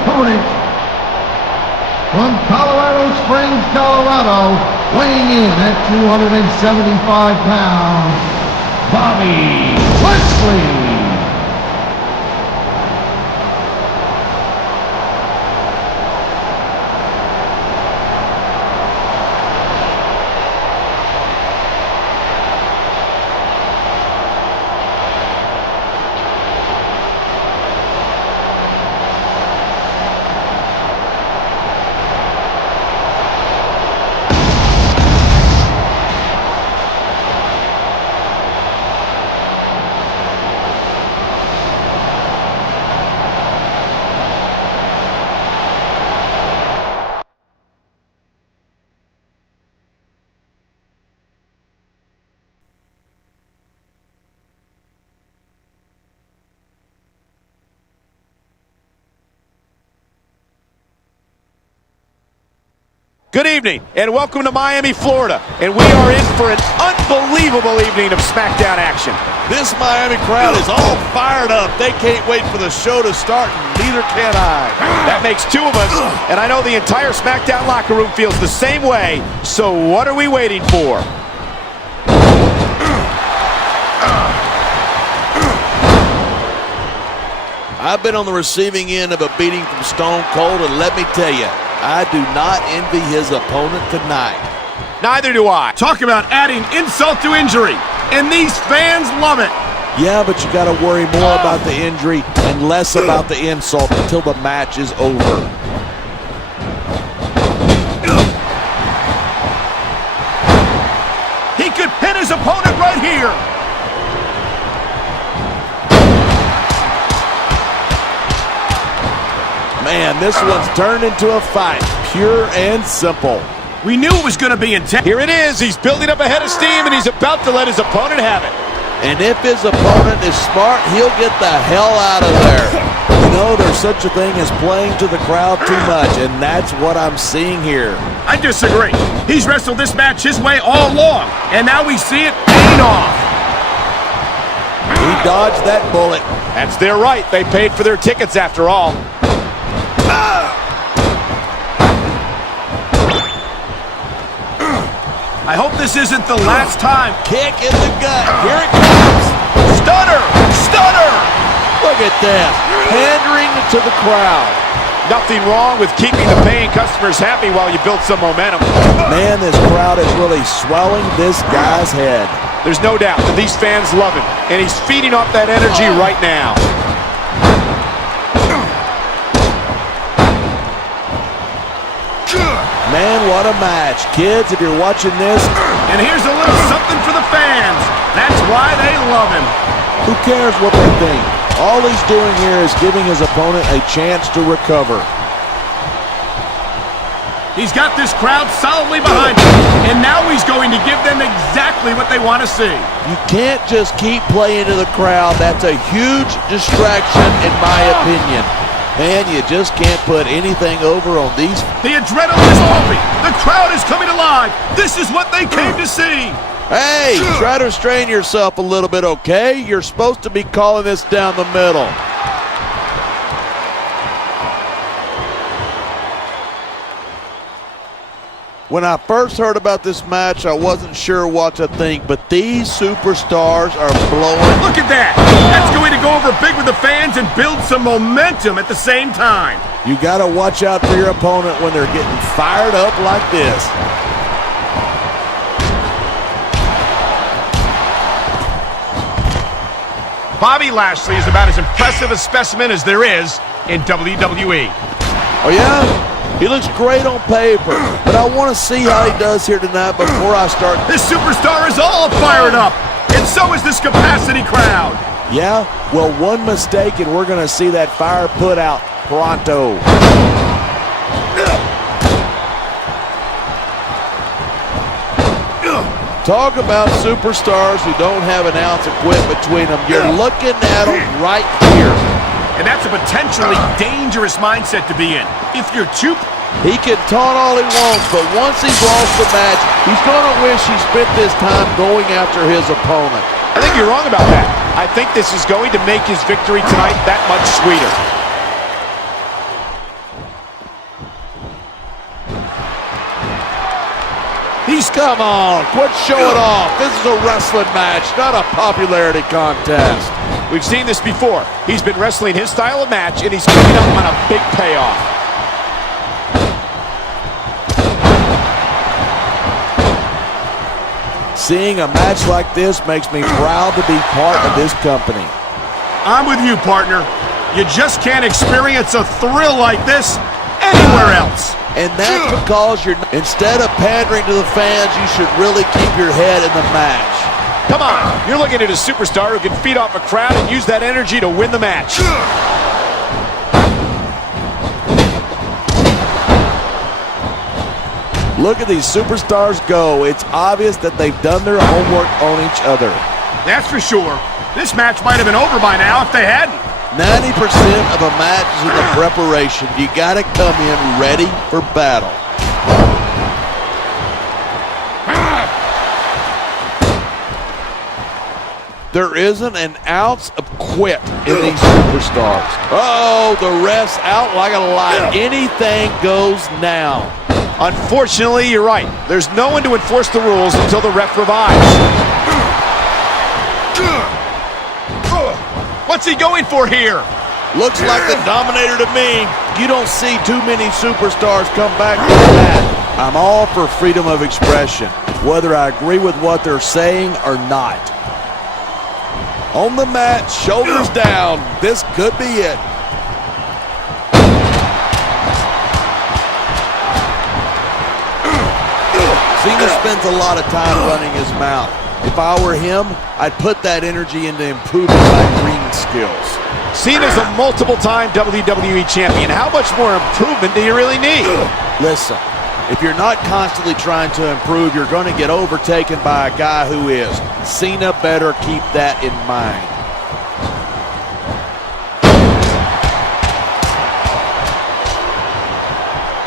opponent, from Colorado Springs, Colorado, weighing in at 275 pounds, Bobby Lashley. Good evening, and welcome to Miami, Florida. And we are in for an unbelievable evening of Smackdown action. This Miami crowd is all fired up. They can't wait for the show to start, and neither can I. That makes two of us, and I know the entire Smackdown locker room feels the same way. So what are we waiting for? I've been on the receiving end of a beating from Stone Cold, and let me tell you, I do not envy his opponent tonight. Neither do I. Talk about adding insult to injury, and these fans love it. Yeah, but you got to worry more about the injury and less about the insult until the match is over. He could pin his opponent right here. Man, this one's turned into a fight, pure and simple. We knew it was going to be intense. Here it is. He's building up a head of steam, and he's about to let his opponent have it. And if his opponent is smart, he'll get the hell out of there. You know, there's such a thing as playing to the crowd too much, and that's what I'm seeing here. I disagree. He's wrestled this match his way all along, and now we see it paying off. He dodged that bullet. That's their right. They paid for their tickets after all. I hope this isn't the last time. Kick in the gut. Here it comes. Stunner! Stunner! Look at that. Pandering to the crowd. Nothing wrong with keeping the paying customers happy while you build some momentum. Man, this crowd is really swelling this guy's head. There's no doubt that these fans love him, and he's feeding off that energy right now. Man, what a match. Kids, if you're watching this. And here's a little something for the fans. That's why they love him. Who cares what they think? All he's doing here is giving his opponent a chance to recover. He's got this crowd solidly behind him, and now he's going to give them exactly what they want to see. You can't just keep playing to the crowd. That's a huge distraction, in my opinion. Man, you just can't put anything over on these. The adrenaline is pumping. The crowd is coming alive. This is what they came to see. Hey, try to restrain yourself a little bit, okay? You're supposed to be calling this down the middle. When I first heard about this match, I wasn't sure what to think, but these superstars are blowing. Look at that! That's going to go over big with the fans and build some momentum at the same time. You got to watch out for your opponent when they're getting fired up like this. Bobby Lashley is about as impressive a specimen as there is in WWE. Oh, yeah? He looks great on paper, but I want to see how he does here tonight before I start. This superstar is all fired up, and so is this capacity crowd. Yeah? Well, one mistake, and we're going to see that fire put out pronto. Talk about superstars who don't have an ounce of quit between them. You're looking at them right here. And that's a potentially dangerous mindset to be in. If you're too... He can taunt all he wants, but once he's lost the match, he's going to wish he spent this time going after his opponent. I think you're wrong about that. I think this is going to make his victory tonight that much sweeter. Come on, quit showing off. This is a wrestling match, not a popularity contest. We've seen this before. He's been wrestling his style of match, and he's coming up on a big payoff. Seeing a match like this makes me proud to be part of this company. I'm with you, partner. You just can't experience a thrill like this anywhere else. And that's because instead of pandering to the fans, you should really keep your head in the match. Come on, you're looking at a superstar who can feed off a crowd and use that energy to win the match. Look at these superstars go. It's obvious that they've done their homework on each other. That's for sure. This match might have been over by now if they hadn't. 90% of a match is in the preparation. You got to come in ready for battle. There isn't an ounce of quit in these superstars. Oh, the ref's out like a light. Anything goes now. Unfortunately, you're right. There's no one to enforce the rules until the ref revives. What's he going for here? Looks like the Dominator to me. You don't see too many superstars come back to that. I'm all for freedom of expression, whether I agree with what they're saying or not. On the mat, shoulders down. This could be it. Cena spends a lot of time running his mouth. If I were him, I'd put that energy into improving my ring skills. Cena's a multiple-time WWE champion. How much more improvement do you really need? Listen, if you're not constantly trying to improve, you're going to get overtaken by a guy who is. Cena better keep that in mind.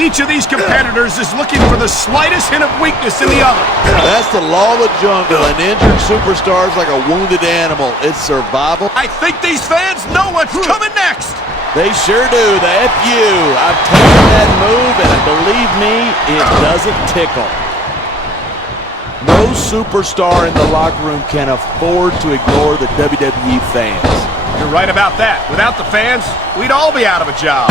Each of these competitors is looking for the slightest hint of weakness in the other. That's the law of the jungle. An injured superstar is like a wounded animal. It's survival. I think these fans know what's coming next. They sure do. The FU. I've taken that move, and believe me, it doesn't tickle. No superstar in the locker room can afford to ignore the WWE fans. You're right about that. Without the fans, we'd all be out of a job.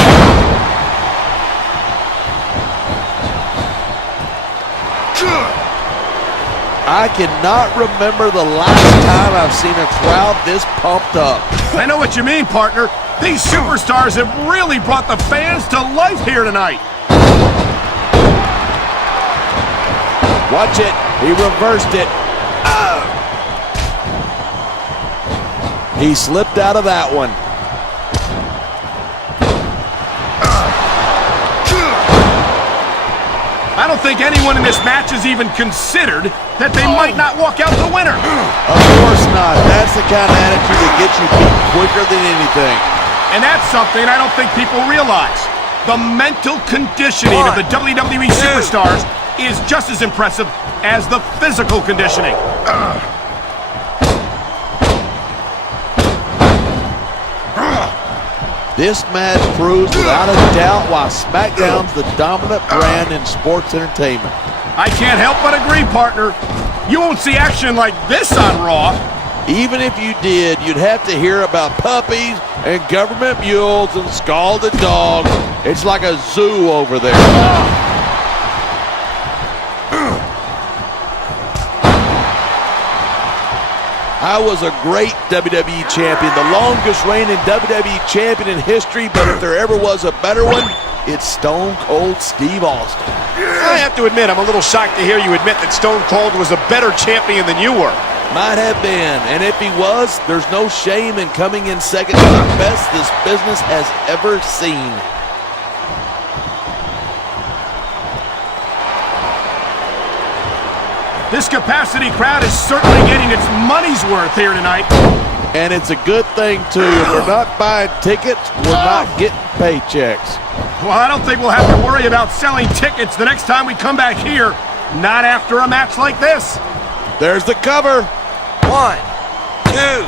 I cannot remember the last time I've seen a crowd this pumped up. I know what you mean, partner. These superstars have really brought the fans to life here tonight. Watch it. He reversed it. He slipped out of that one. I don't think anyone in this match has even considered that they might not walk out the winner. Of course not. That's the kind of attitude that gets you beat quicker than anything. And that's something I don't think people realize. The mental conditioning of the WWE superstars is just as impressive as the physical conditioning. This match proves without a doubt why Smackdown's the dominant brand in sports entertainment. I can't help but agree, partner. You won't see action like this on Raw. Even if you did, you'd have to hear about puppies and government mules and scalded dogs. It's like a zoo over there. I was a great WWE champion, the longest reigning WWE champion in history, but if there ever was a better one, it's Stone Cold Steve Austin. I have to admit, I'm a little shocked to hear you admit that Stone Cold was a better champion than you were. Might have been, and if he was, there's no shame in coming in second to the best this business has ever seen. This capacity crowd is certainly getting its money's worth here tonight. And it's a good thing, too. If we're not buying tickets, we're not getting paychecks. Well, I don't think we'll have to worry about selling tickets the next time we come back here. Not after a match like this. There's the cover. 1, 2.